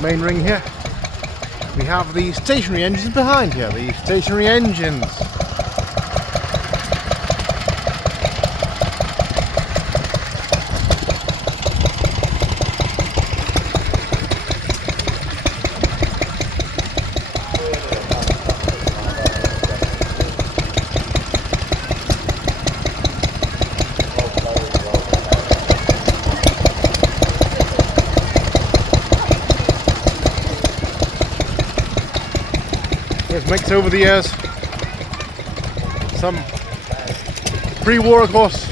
main ring here. We have the stationary engines behind here, the stationary engines. There's mix over the years. Some pre-war, of course.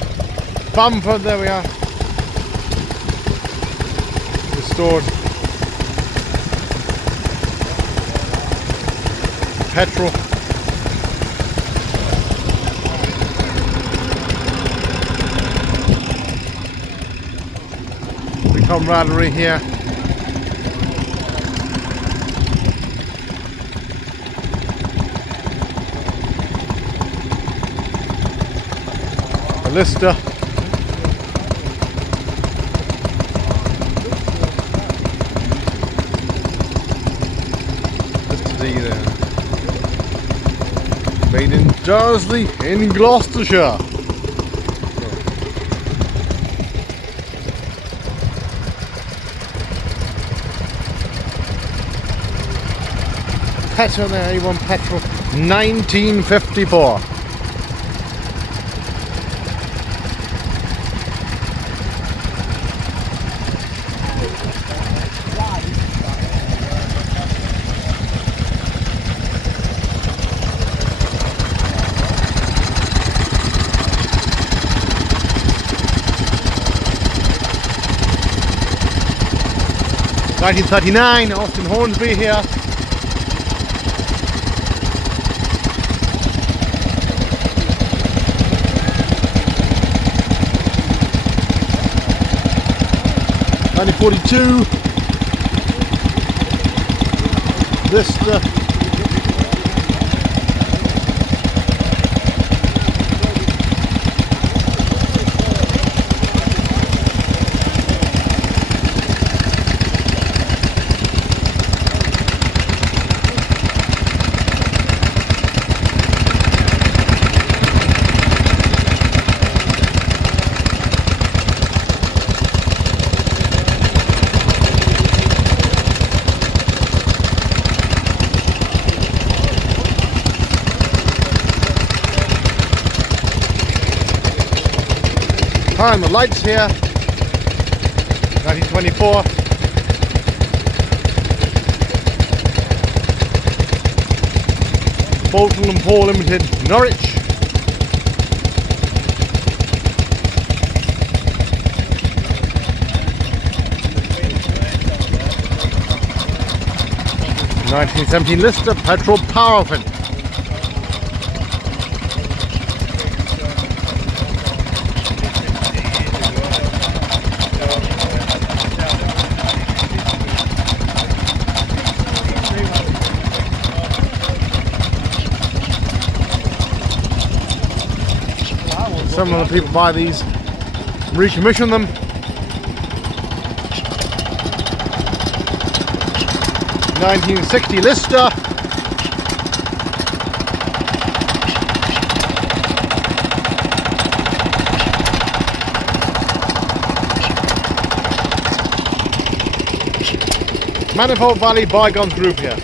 Bamford, there we are. Restored. Petrol. The camaraderie here. Lister. Lister D there. Made in Dursley in Gloucestershire. Petrol there, A1 petrol, 1954. (1939), Austin Hornsby here. (1942), Lister. And the lights here, 1924. Bolton and Paul Limited, Norwich. (1917) Lister petrol paraffin. Some of the people buy these, recommission them. (1960) Lister. Manifold Valley Bygones Group here.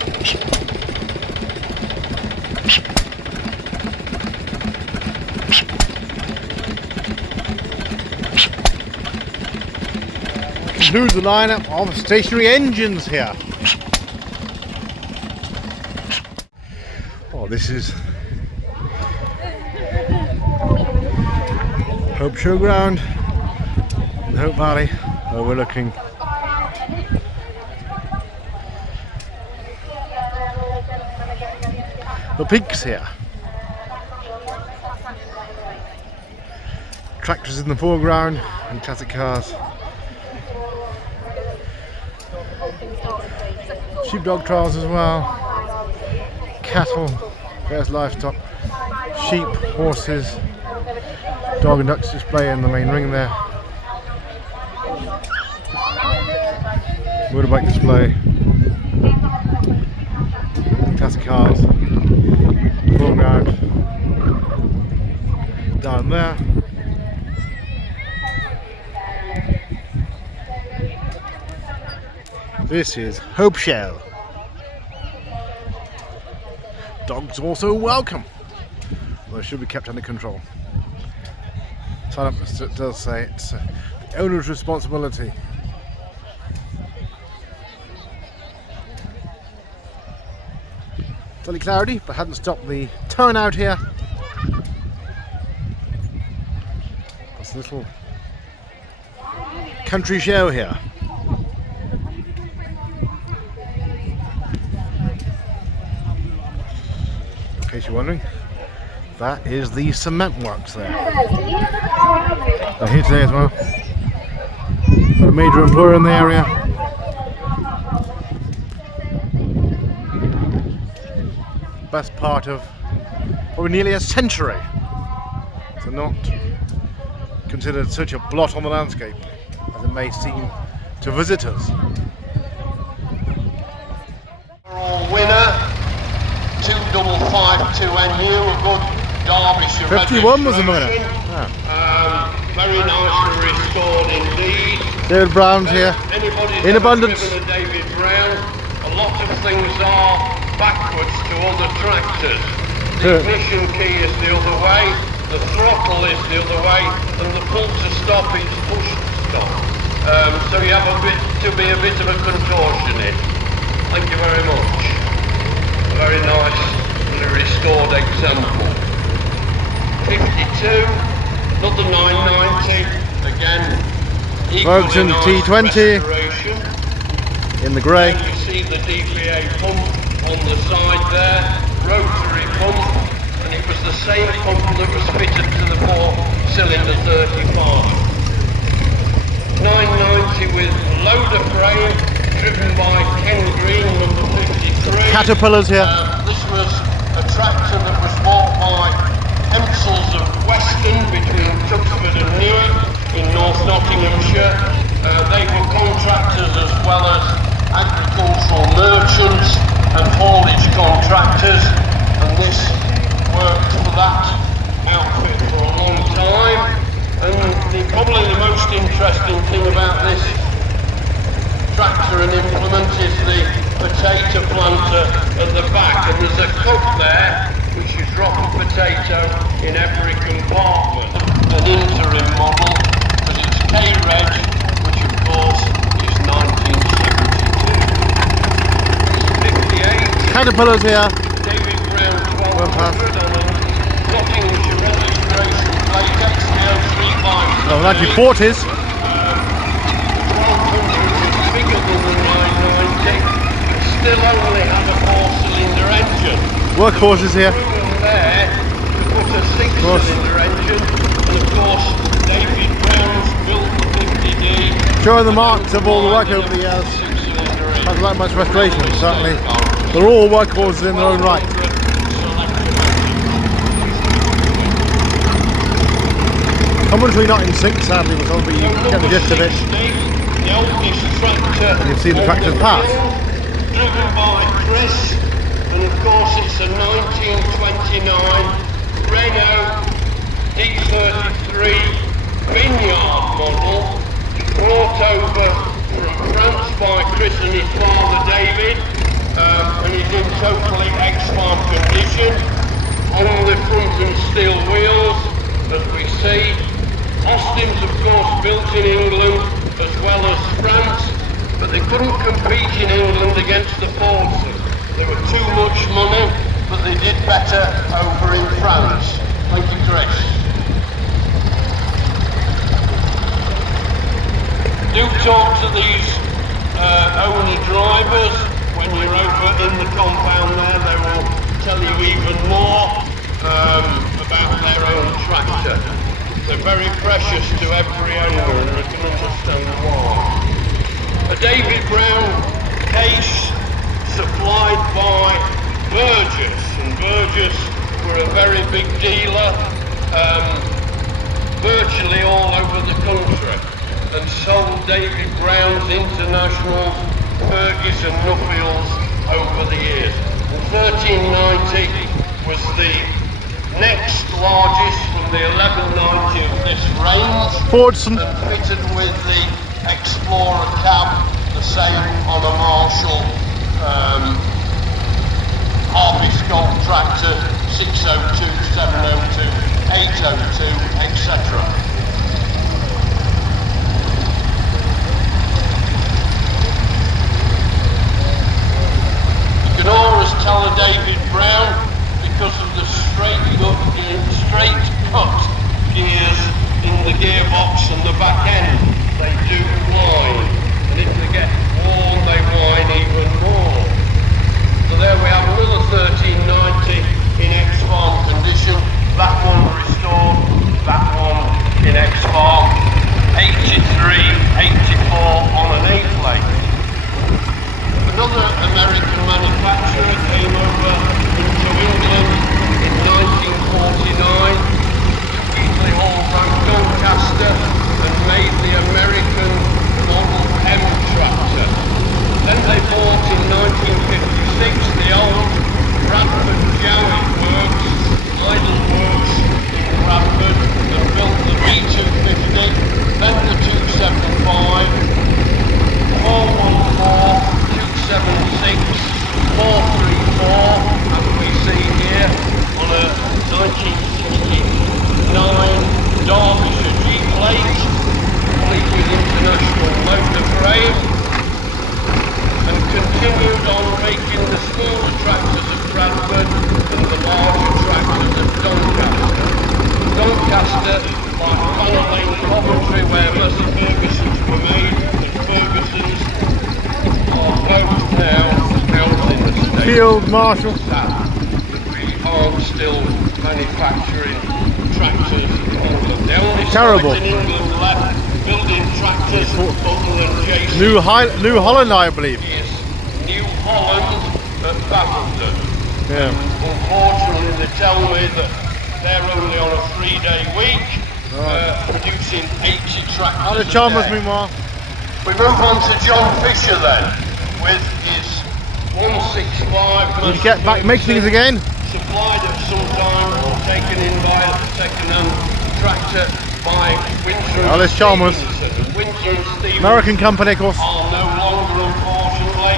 Concludes the lineup of stationary engines here. Oh, this is Hope Showground in Hope Valley, overlooking the peaks here. Tractors in the foreground and classic cars. Sheepdog trials as well. Cattle, various livestock, sheep, horses, dog and ducks display in the main ring there. motorbike display, classic cars, foreground down there. This is Hope Shell. Dogs also welcome. Well, they should be kept under control. Sign up does say it's the owner's responsibility. Fairly cloudy, but hadn't stopped the turnout here. That's a little country show here. In case you're wondering, that is the cement works there. They're here today as well. Got a major employer in the area. Best part of probably nearly a century. So not considered such a blot on the landscape as it may seem to visitors. Winner 2552NU, a good Derbyshire 51 was the winner. Yeah. Very nicely restored indeed. David Brown's here in abundance. David Brown, a lot of things are backwards to other tractors. The ignition key is the other way, the throttle is the other way, and the pull to stop is push to stop. So you have to be a bit of a contortionist. Thank you very much. A very nicely restored example. 52, another 990, again. Ferguson Nice T20 restoration. in the grey. You see the DPA pump on the side there, rotary pump, and it was the same pump that was fitted to the 4-cylinder 35. 990 with loader frame, driven by Ken Green, number 53. Caterpillars here. This was a tractor that was bought by Hempsels of Weston between Tuxford and Newark in North Nottinghamshire. They were contractors as well as agricultural merchants and haulage contractors, and this worked for that outfit for a long time. And probably the most interesting thing about this tractor and implement is the potato planter at the back, and there's a cup there which you drop a potato in every compartment. An interim model, but it's K-Reg, which of course is 1972. 58. Caterpillars here. David Brown 1200 on a Nottinghamshire registration plate XPO 355. Oh, 1940s. 1200 is bigger than the 990. It still only had a 4-cylinder engine. Workhorses here. There, to put a 6-cylinder engine, and of course David Brown's built the 50D. Showing the marks of all the work over the years. Hasn't like much restoration, certainly. They're all workhorses in their own right. Commentary not in sync, sadly, but you get the gist of it. The oldest tractor. And you've seen the tractor's path. Driven by Chris, and of course it's a 1929 Renault D33 Vineyard model, brought over from France by Chris and his father David, and is in totally ex-farm condition. On the front and steel wheels, as we see. Austin's of course built in England as well as France, but they couldn't compete in England against the Fords. They were too much money, but they did better over in France. Thank you, Chris. Do talk to these owner drivers when you're over in the compound there. They will tell you even more about their own tractor. They're very precious to every owner, and I can understand why. A David Brown case supplied by Burgess, and Burgess were a very big dealer, virtually all over the country, and sold David Brown's Internationals Fergus and Nuffields over the years. And 1390 was the next largest from the 1190 of this range, Fordson. and fitted with the Explorer cab, the same on a Marshall Harvest Gold tractor, 602, 702, 802, etc. You can always tell a David Brown because of the straight cut gears in the gearbox and the back end. They do whine, and if they get worn, they whine even more. So there we have another 1390 in X-Farm condition. That one restored, that one in X-Farm. 83, 84 on an 8-plate. Another American manufacturer came over into England in 1949. Weekly haul from Doncaster and made the American Model M tractor. Then they bought in 1956 the old Bradford Jowett Works, Idle Works in Bradford, and built the B250, then the 275, 414, 276, 434, as we see here, on a 1969 Derbyshire G-plate, complete with international motor frame, and continued on making the smaller tractors at Bradford and the larger tractors at Doncaster. Doncaster, like Manor Lane, Coventry, where Massey Ferguson's were made, and Ferguson's are both now out in the States. Field Marshall. That we aren't still manufacturing tractors in England. The only Terrible. site in England left building tractors other than JC New Holland, I believe. is New Holland at Baffleton. Yeah. Unfortunately, they tell me that they're only on a 3-day week, producing 80 tractors. How the a Chalmers, day. meanwhile. We move on to John Fisher then, with his 165. You get back, make things again. Supplied at some time or taken in by a second-hand tractor by Windsor Well, and it's Chalmers. Stevenson. Windsor and Stevenson American company, of course. are no longer, unfortunately,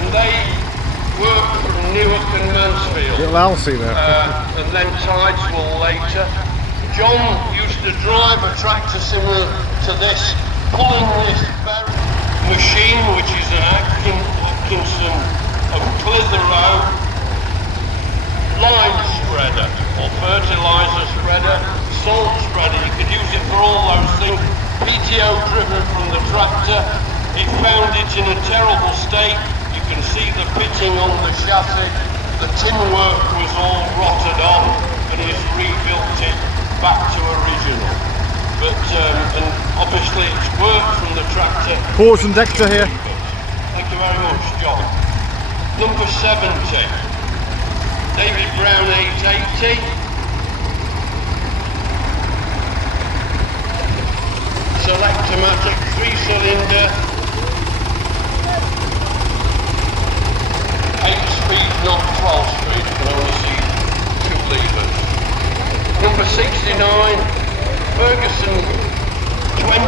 and they work from Newark and Mansfield. Little Alcy there. And then Tideswell later. John used to drive a tractor similar to this, pulling this very machine, which is an Atkinson of Clitheroe lime spreader or fertilizer spreader, salt spreader. You could use it for all those things. PTO driven from the tractor. It found it in a terrible state. You can see the pitting on the chassis. The tin work was all rotted off, and he's rebuilt it back to original. But and obviously it's work from the tractor. Force and Dexter here. Thank you very much, John. Number 70. David Brown 880. Selectomatic 3-cylinder, 8-speed, not 12-speed. You can only see 2 levers. Number 69, Ferguson 20.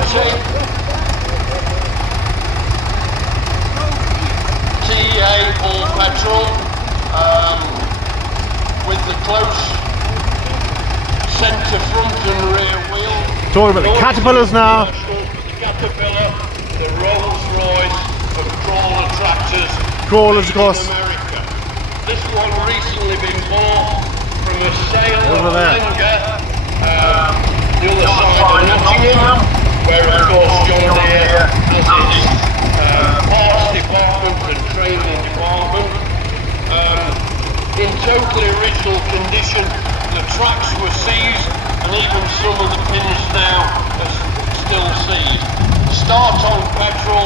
TEA all petrol. With the close centre front and rear wheel. Talking about the Caterpillars now. The Caterpillar, the Rolls Royce of crawler tractors. Crawlers, of course. In America. This one recently been bought from a sale Over of there. Langer, the other side of Nottingham, where of course John Deere has its parts department and training department. In totally original condition, the tracks were seized, and even some of the pins now are still seized. Start on petrol,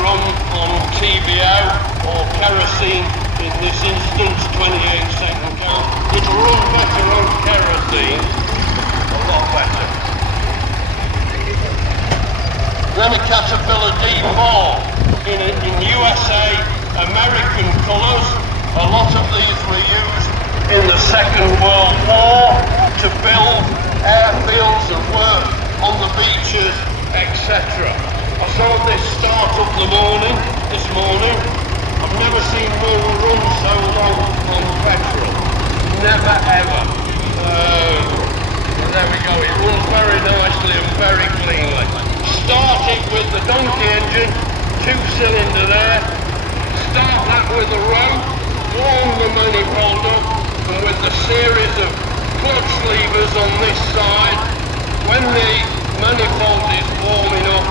run on TBO or kerosene, in this instance 28-second count. It'll run better on kerosene, a lot better. Then a Caterpillar D4. in USA American colours. A lot of these were used in the Second World War to build airfields and work on the beaches, etc. I saw this start up this morning. I've never seen one run so long on petrol. Never ever. There we go, it runs very nicely and very cleanly. Start it with the donkey engine, 2-cylinder there. Start that with a rope, warm the manifold up, and with the series of clutch levers on this side, when the manifold is warming up,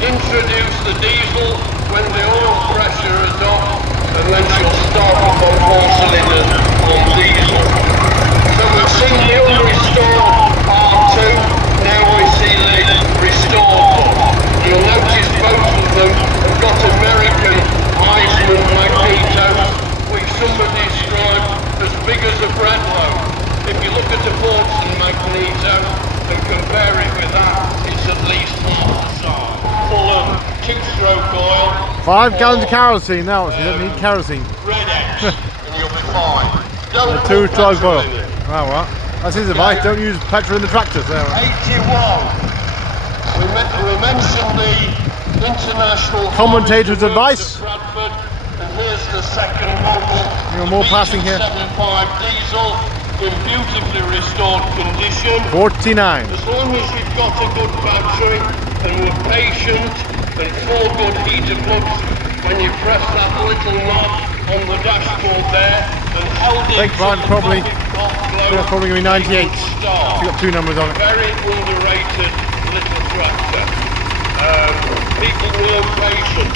introduce the diesel when the oil pressure is up, and then she'll start up on 4 cylinders on diesel. So we've seen the unrestored R2, now we see the restored one. You'll notice both of them have got American Eisman magnetos, which somebody described as big as a bread loaf. If you look at the Fordson magneto and compare it with that, it's at least half the size. Full of two-stroke oil. 5 gallons of kerosene now, so you don't need kerosene. Red X, and you'll be fine. Don't 2 put strokes petrol oil. in it. Oh well, that's his advice, don't use petrol in the tractors. There. 81. We mentioned the international Commentator's advice. Bradford, and here's the second model. You know, more passing here. 75 diesel in beautifully restored condition. 49. As long as you've got a good battery and we're patient and 4 good heater plugs, when you press that little knob on the dashboard there and held it. I think mine's probably going to be 98. She's got 2 numbers on it. Very underrated little tractor. People were patient.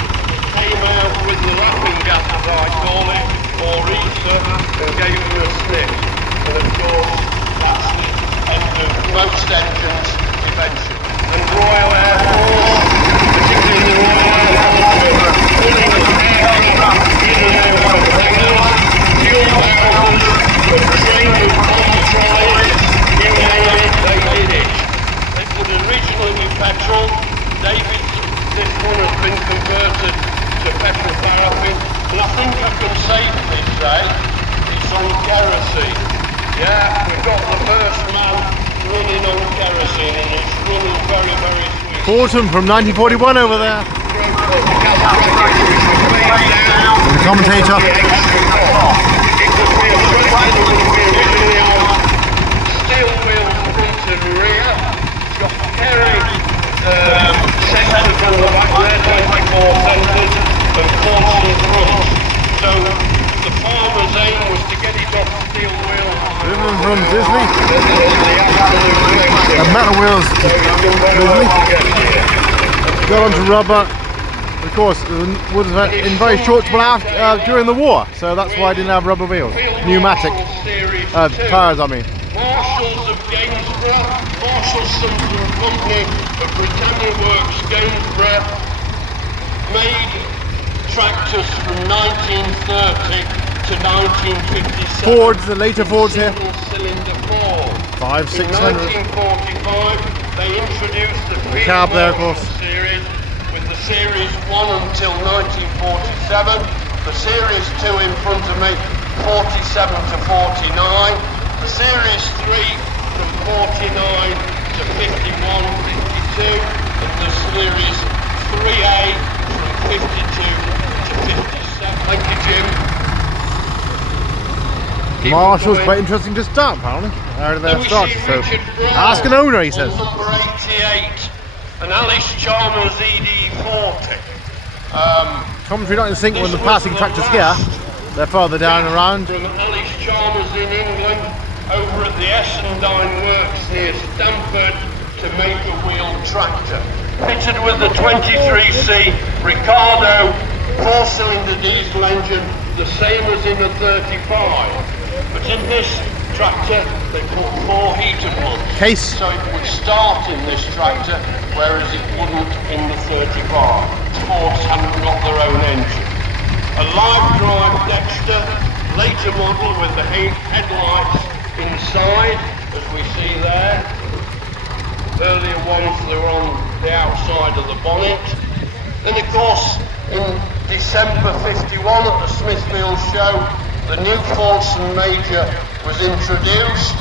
Came out with the laughing gas, as I call it, or ether, and gave them a sniff. And of course, that's the end of most engines eventually. And Royal Air Force, particularly the Royal Air Force, pulling the aircraft in and out of hangars, fuel barrels, a train of bomb trolleys, you name it, they did it. It would originally be petrol. David, this one has been converted to petrol paraffin, and I think I can safely say it's on kerosene. Yeah, we've got the first man running on kerosene, and it's running very, very sweet. Fordson from 1941 over there. The commentator. It would be a tractor that would be originally on steel wheels front and rear. It's got carry centres on the back there, 24 centres, and Fordson front. So the farmer's aim was to get it off steel wheels. Driven from Disney. The metal wheels Disney. Got onto rubber. Of course, it was in very short supply during the war, so that's why I didn't have rubber wheels. Pneumatic tyres, I mean. Marshalls of Gainsborough, Marshall Sumter Company of Britannia Works Gainsborough made tractors from 1930 to 1957. Fords, the later Fords here. Cylinder Ford. 5, 600. In 1945, they introduced the cab there, of course. Series with the Series 1 until 1947. The Series 2 in front of me, 47 to 49. The Series 3 from 49 to 51, 52. And the Series 3A from 52 to 57. Thank you, Jim. Marshall's quite interesting to start, apparently. Out of their start, so ask an owner, he says. Number 88, an Alice Chalmers ED40. Commentary not in sync with the passing tractors here. They're farther down around. From Alice Chalmers in England, over at the Essendine Works near Stamford, to make a wheel tractor. Fitted with the 23C Ricardo 4-cylinder diesel engine, the same as in the 35. But in this tractor, they put 4 heater plugs. Case. So it would start in this tractor, whereas it wouldn't in the 35. Fords hadn't got their own engine. A live drive Dexter, later model with the headlights inside, as we see there. Earlier ones, they were on the outside of the bonnet. And of course, in December 51 at the Smithfield show, the new Fordson Major was introduced.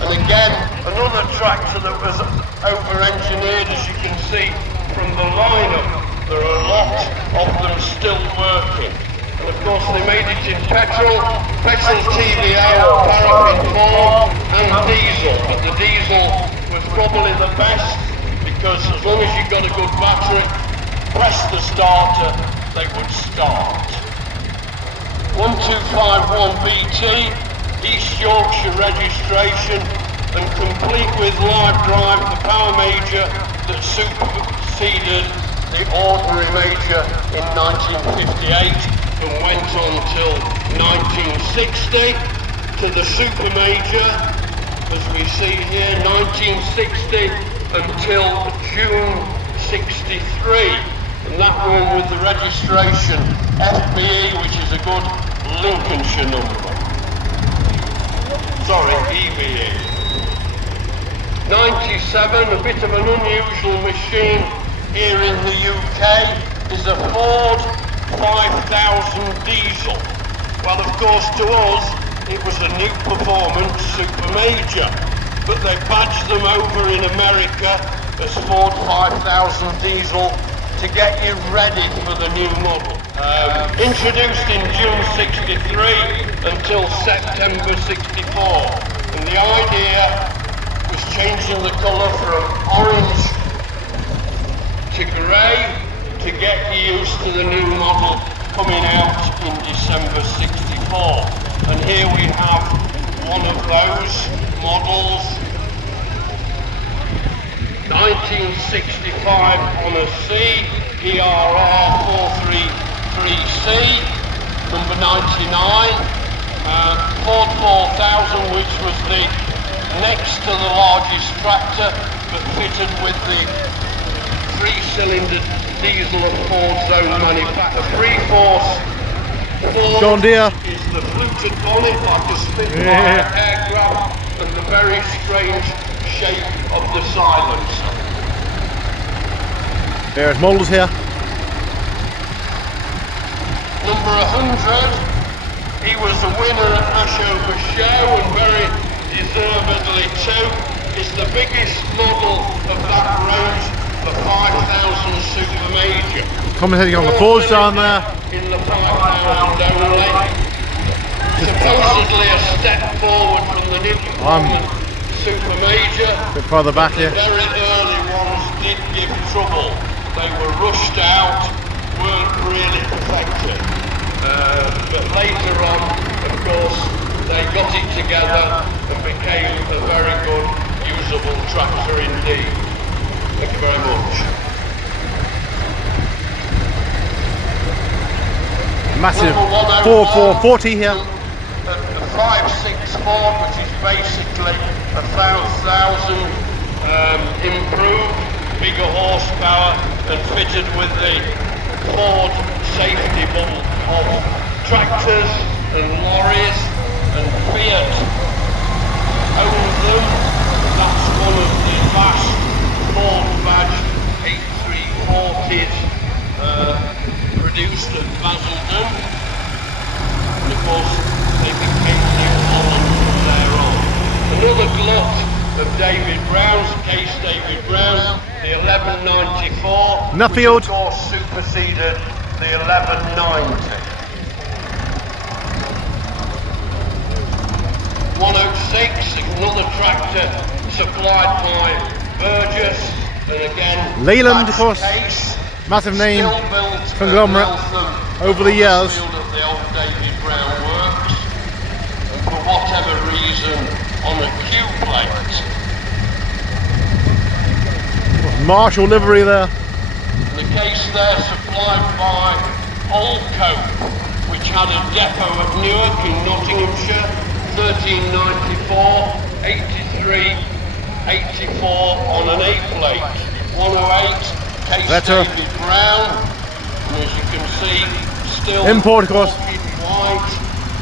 And again, another tractor that was over-engineered, as you can see from the lineup. There are a lot of them still working. And of course they made it in petrol TVO or paraffin form and diesel. But the diesel was probably the best because as long as you got a good battery, press the starter, they would start. 1251 BT, East Yorkshire registration, and complete with live drive, the Power Major that superseded the ordinary Major in 1958. And went on till 1960 to the Super Major, as we see here, 1960 until June 63, and that one with the registration FBE, which is a good Lincolnshire number. Sorry, EBE. 97, a bit of an unusual machine here in the UK, is a Ford 5000 diesel. Well, of course, to us, it was a new performance Super Major, but they badged them over in America as Ford 5000 diesel to get you ready for the new model. Introduced in June 63 until September 64, and the idea was changing the colour from orange to grey to get you used to the new model coming out in December 64. And here we have one of those models. 1965 on a C, ERR 433C, number 99. Ford 4000, which was the next to the largest tractor, but fitted with the 3-cylinder diesel of Ford's own manufacture. Three-force Ford John Deere is the fluted bonnet like a Spitfire aircraft, and the very strange shape of the silencer. There's models here. Number 100, he was a winner at Ashover Show, and very deservedly too. Is the biggest model of that range. The 5000 Super Major. Commentating on the Fords down there. In the 5000 only. Supposedly a step forward from the new Super Major. A bit further back here. The very early ones did give trouble. They were rushed out, weren't really perfected. But later on, of course, they got it together and became a very good, usable tractor indeed. Thank you very much. Massive 440 here. A 5.6 Ford, which is basically 1,000 improved, bigger horsepower, and fitted with the Ford safety bubble of tractors and lorries, and Fiat owns them. That's one of the last Ford badged 8340s produced at Basildon, and of course they became New Holland from there on. Another glut of David Brown's, Case David Brown, the 1194, Nuffield, which of course superseded the 1190. 106, another tractor supplied by Burgess, and again Leyland, of course, case, massive name, built conglomerate over the years. At the old David Brown works, and for whatever reason on a Q plate. Marshall livery there. The case there supplied by Allcote, which had a depot at Newark in Nottinghamshire, 1394, 83, 84 on an 8-plate, 108, Case Better. David Brown, and as you can see, still Import, of course. white,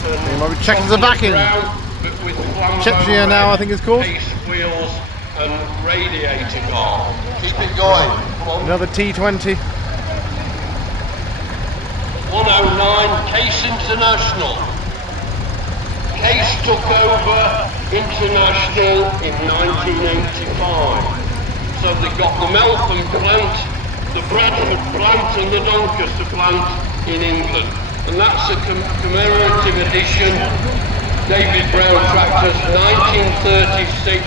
and You might be checking the backing. brown, but with flambeau Chipshire now, I think it's called. case wheels and radiator guard. Keep it going. Come on. Another T20. Case International. Case took over International in 1985. So they got the Meltham plant, the Bradford plant and the Doncaster plant in England. And that's a commemorative edition. David Brown tractors 1936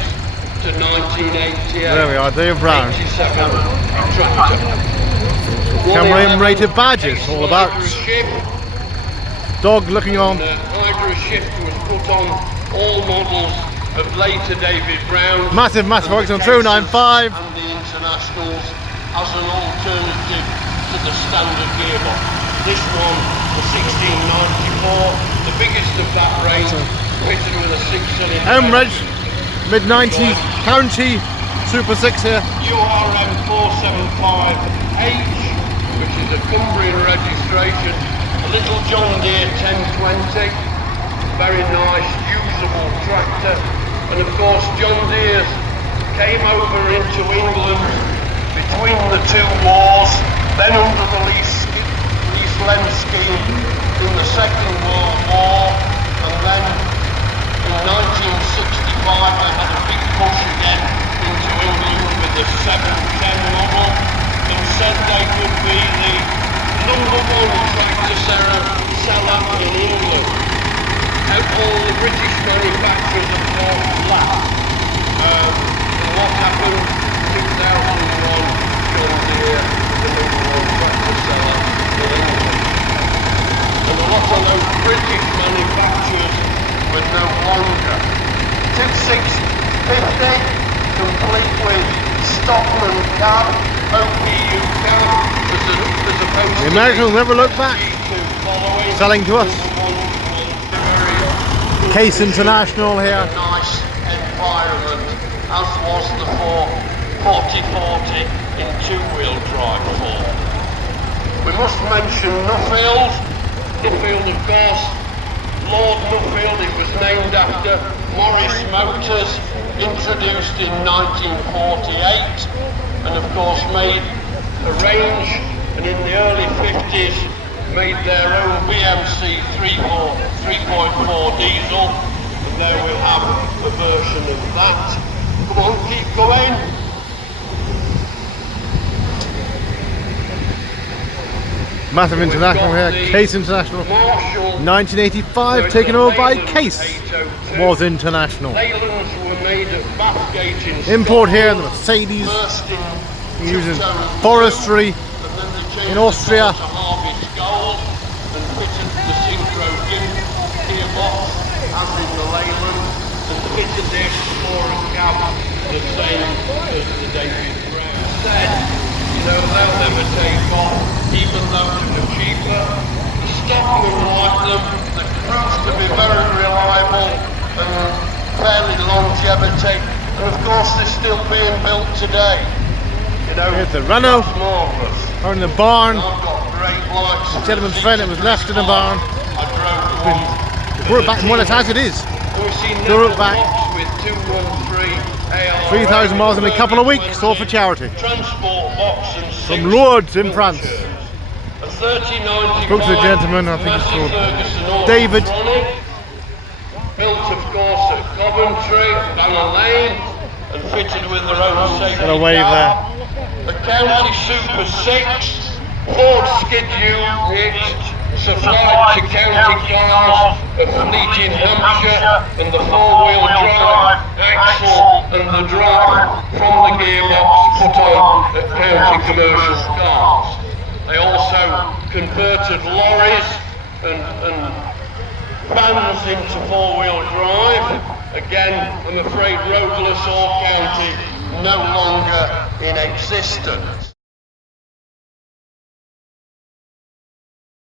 to 1988. There we are, David Brown. 87 tractor. Commemorative badges, all about. Dog looking on. Hydra shift was put on all models of later David Brown. Massive works on 295. And the Internationals as an alternative to the standard gearbox. This one, the 1694, the biggest of that range, fitted with a 6-cylinder. Hemorrhage, mid-90s, County, Super 6 here. URM 475H, which is a Cumbrian registration. A little John Deere 1020, very nice, usable tractor. And of course John Deere came over into England between the two wars, then under the lease lend scheme in the Second World War, and then in 1965 they had a big push again into England with the 710 model, and said they would be the #1 tractor seller in England. All the British manufacturers of course laughed. And what happened? 2001, John Deere, the #1 tractor seller in England. And a lot of those British manufacturers were no longer. 2650, complete with Stockman cab, OPU cab, as opposed The Americans will never look back. Selling to us. Case International here. Nice environment, as was the 4040 in two-wheel drive form. We must mention Nuffield. Nuffield, of course, Lord Nuffield, it was named after Morris Motors, introduced in 1948, and of course made a range, and in the early 50s made their own BMC 3.4 diesel, and there we have a version of that. Come on, keep going. Massive International here, Case International. 1985, taken over by Case. Was International. Import here, the Mercedes. Using forestry in Austria. They'll never take off, even though they're cheaper. The stockmen like them, they prove to be very reliable and fairly longevity, and of course they're still being built today. Here's the Renault, or in the barn. I've got great likes. The gentleman's friend that was left in the barn. I drove one. Brought it back more or less as it is. Threw it back. 3,000 miles in a couple of weeks, all for charity. Transport box and From Lourdes in France. A 3095 Spoke to the gentleman, I think it's called David. Built of course at Coventry, down a lane, and fitted with their own safety Got a wave there. A County Super 6, Ford skid unit, supplied to county cars, a fleet in Hampshire, and the four-wheel drive axle and the drive from the gearbox put on at county commercial cars. They also converted lorries and vans into four-wheel drive. Again, I'm afraid roadless All County no longer in existence.